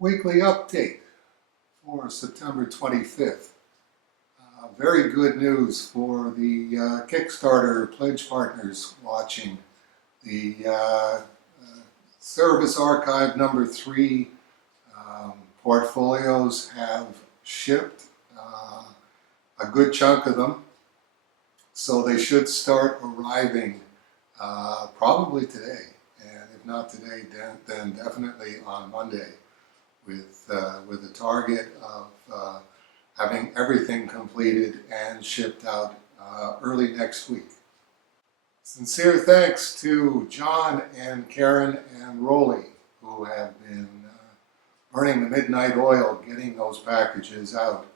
weekly update for September 25th. Very good news for the Kickstarter pledge partners watching. The Cerebus Archive number 3 portfolios have shipped, a good chunk of them, so they should start arriving probably today, and if not today, then definitely on Monday, with a target of having everything completed and shipped out early next week. Sincere thanks to John and Karen and Rolly, who have been burning the midnight oil getting those packages out.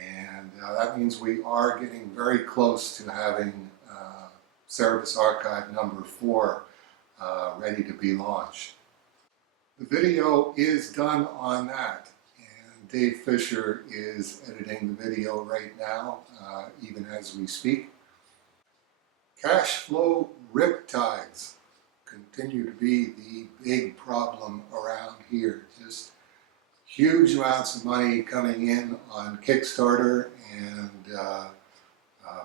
And that means we are getting very close to having Cerebus Archive number 4 ready to be launched. The video is done on that, and Dave Fisher is editing the video right now, even as we speak. Cashflow riptides continue to be the big problem around here. Just huge amounts of money coming in on Kickstarter, and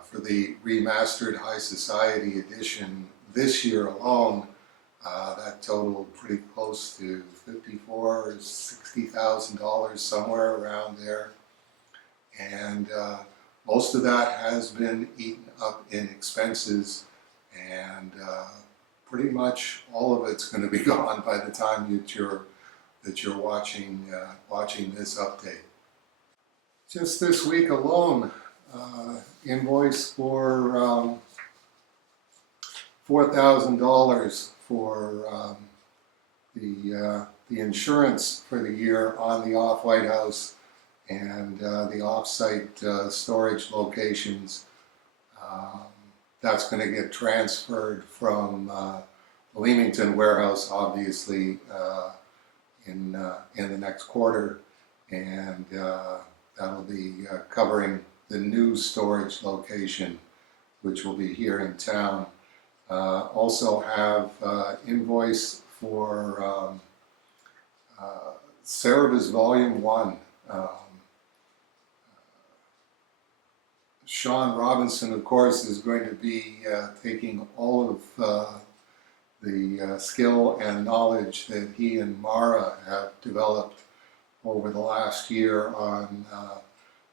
for the remastered High Society edition this year alone, that totaled pretty close to $54,000 or $60,000, somewhere around there. And most of that has been eaten up in expenses, and pretty much all of it's going to be gone by the time that you're watching this update. Just this week alone, invoice for $4,000 for the insurance for the year on the off-White House and the off-site storage locations. That's going to get transferred from the Leamington warehouse, obviously, in the next quarter, and that'll be covering the new storage location, which will be here in town. Also have invoice for Cerebus Volume 1. Sean Robinson, of course, is going to be taking all of the skill and knowledge that he and Mara have developed over the last year on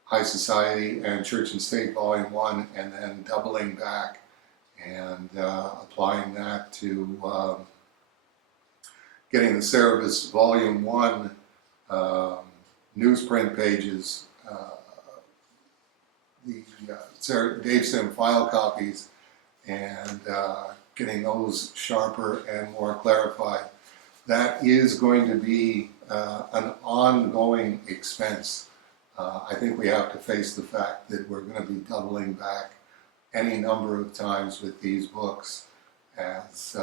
High Society and Church and State Volume 1, and then doubling back and applying that to getting the Cerebus Volume 1 newsprint pages, the Dave Sim file copies, and getting those sharper and more clarified. That is going to be an ongoing expense. I think we have to face the fact that we're going to be doubling back any number of times with these books as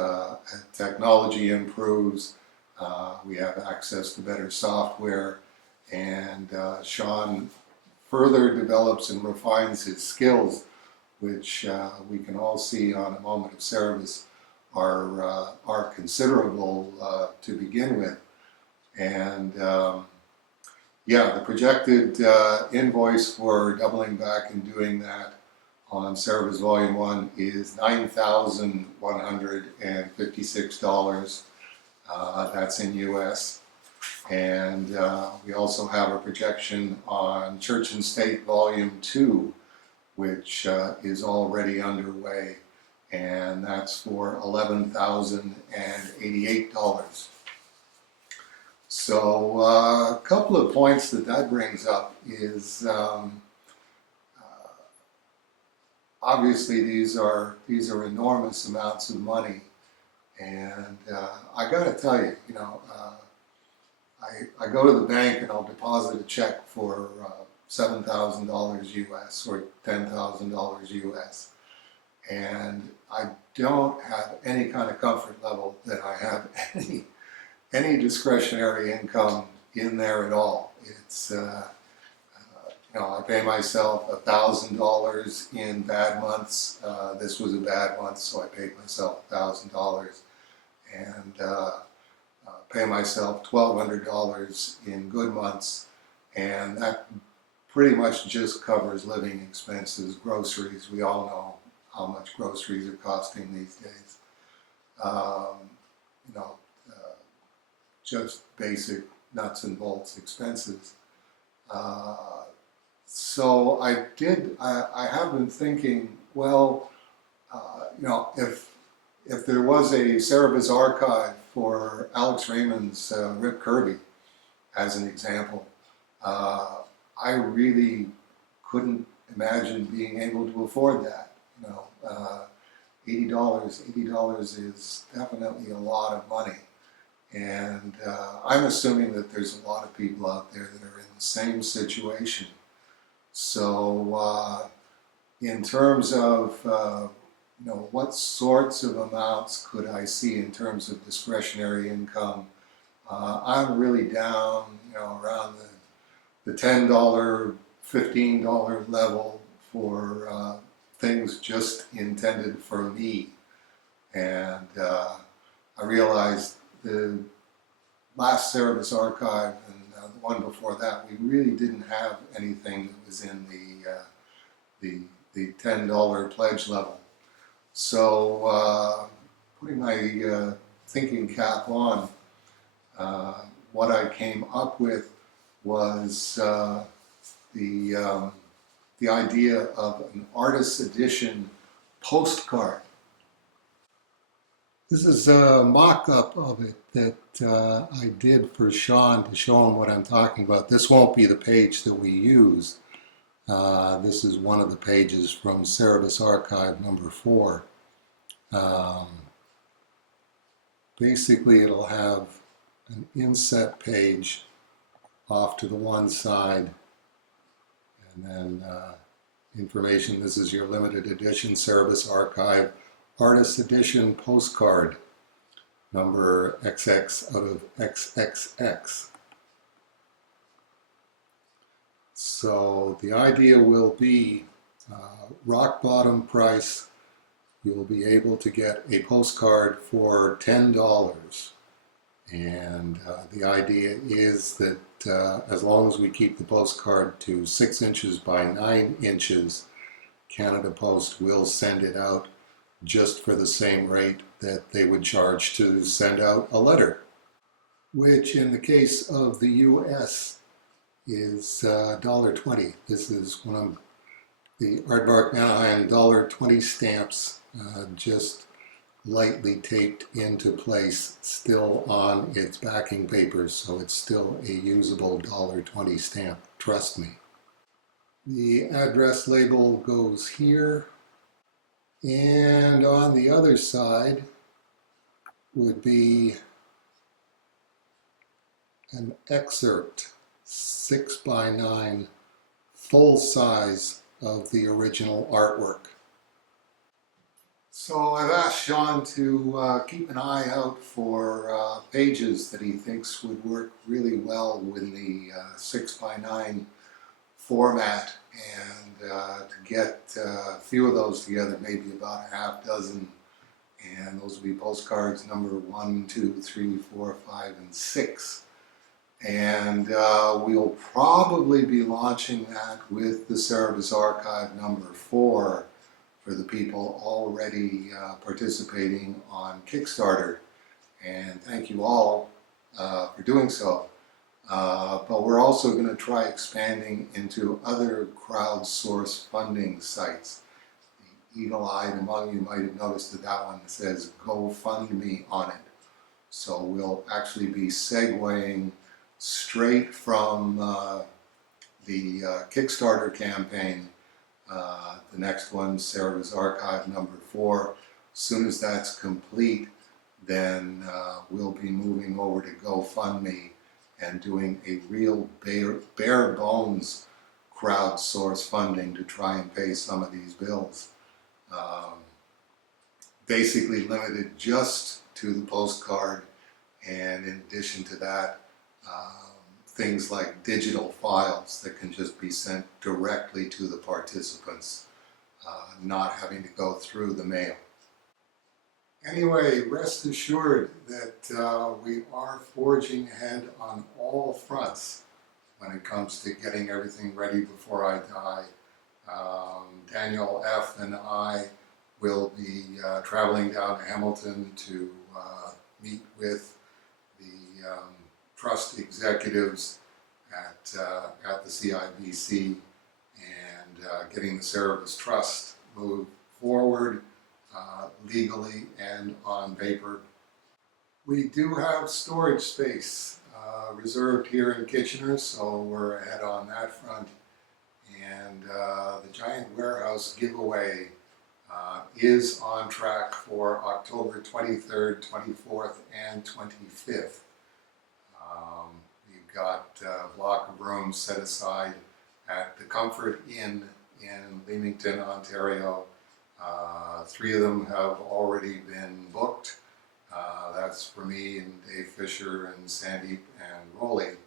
technology improves. We have access to better software, and Sean further develops and refines his skills, which we can all see on A Moment of Cerebus are considerable to begin with. And yeah, the projected invoice for doubling back and doing that on Cerebus Volume 1 is $9,156. That's in US. And we also have a projection on Church and State Volume 2, which is already underway, and that's for $11,088. So a couple of points that brings up is obviously these are enormous amounts of money, and I got to tell you, I go to the bank and I'll deposit a check for $7,000 US or $10,000 US, and I don't have any kind of comfort level that I have any discretionary income in there at all. It's I pay myself $1,000 in bad months. This was a bad month, so I paid myself $1,000, and pay myself $1,200 in good months, and that pretty much just covers living expenses, groceries. We all know how much groceries are costing these days. Um, you know, just basic nuts and bolts expenses. So I have been thinking, well, you know, if there was a Cerebus Archive for Alex Raymond's Rip Kirby, as an example, I really couldn't imagine being able to afford that. You know, $80 is definitely a lot of money. And I'm assuming that there's a lot of people out there that are in the same situation. So in terms of, you know, what sorts of amounts could I see in terms of discretionary income, I'm really down, you know, around the $10, $15 level for things just intended for me. And I realized the last Cerebus Archive and the one before that, we really didn't have anything that was in the $10 pledge level. So putting my thinking cap on, what I came up with was the idea of an artist's edition postcard. This is a mock-up of it that I did for Sean to show him what I'm talking about. This won't be the page that we use. This is one of the pages from Cerebus Archive number 4. Basically, it'll have an inset page off to the one side, and then information. This is your limited edition Cerebus Archive Artist Edition postcard, number XX out of XXX. So the idea will be rock bottom price. You'll be able to get a postcard for $10. And the idea is that as long as we keep the postcard to 6 inches by 9 inches, Canada Post will send it out just for the same rate that they would charge to send out a letter, which in the case of the US is $1.20. This is one of the Aardvark Anaheim $1.20 stamps, just lightly taped into place, still on its backing paper, so it's still a usable $1.20 stamp, trust me. The address label goes here, and on the other side would be an excerpt, 6 by 9, full size of the original artwork. So I've asked Sean to keep an eye out for pages that he thinks would work really well with the 6 by 9 format, and to get a few of those together, maybe about a half dozen, and those will be postcards number 1, 2, 3, 4, 5, and 6. And we'll probably be launching that with the Cerebus Archive number 4 for the people already participating on Kickstarter. And thank you all for doing so. But we're also going to try expanding into other crowdsource funding sites. The eagle-eyed among you might have noticed that one says GoFundMe on it. So we'll actually be segueing straight from the Kickstarter campaign. The next one, Cerebus Archive number 4. As soon as that's complete, then we'll be moving over to GoFundMe and doing a real bare bones crowdsource funding to try and pay some of these bills. Basically limited just to the postcard, and in addition to that, things like digital files that can just be sent directly to the participants, not having to go through the mail. Anyway, rest assured that we are forging ahead on all fronts when it comes to getting everything ready before I die. Daniel F. and I will be traveling down to Hamilton to meet with the trust executives at the CIBC and getting the Cerebus Trust moved forward legally and on paper. We do have storage space reserved here in Kitchener, so we're ahead on that front. And the giant warehouse giveaway is on track for October 23rd, 24th, and 25th. We've got a block of rooms set aside at the Comfort Inn in Leamington, Ontario. 3 of them have already been booked. That's for me and Dave Fisher and Sandeep and Rolly.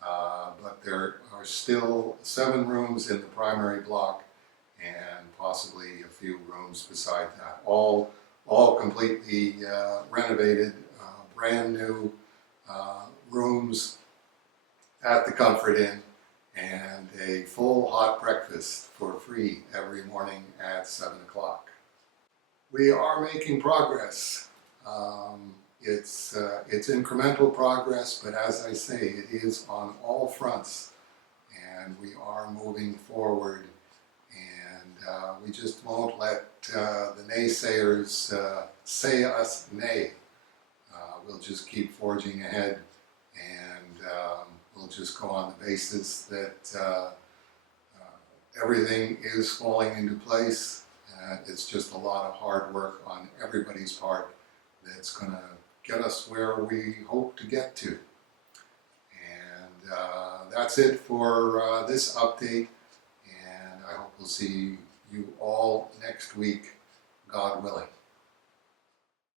But there are still 7 rooms in the primary block and possibly a few rooms beside that. All completely renovated, brand new rooms at the Comfort Inn, and a full hot breakfast for free every morning at 7 o'clock. We are making progress. It's incremental progress, but as I say, it is on all fronts, and we are moving forward, and we just won't let the naysayers say us nay. We'll just keep forging ahead, and we'll just go on the basis that everything is falling into place. It's just a lot of hard work on everybody's part that's going to get us where we hope to get to. And that's it for this update, and I hope we'll see you all next week, God willing.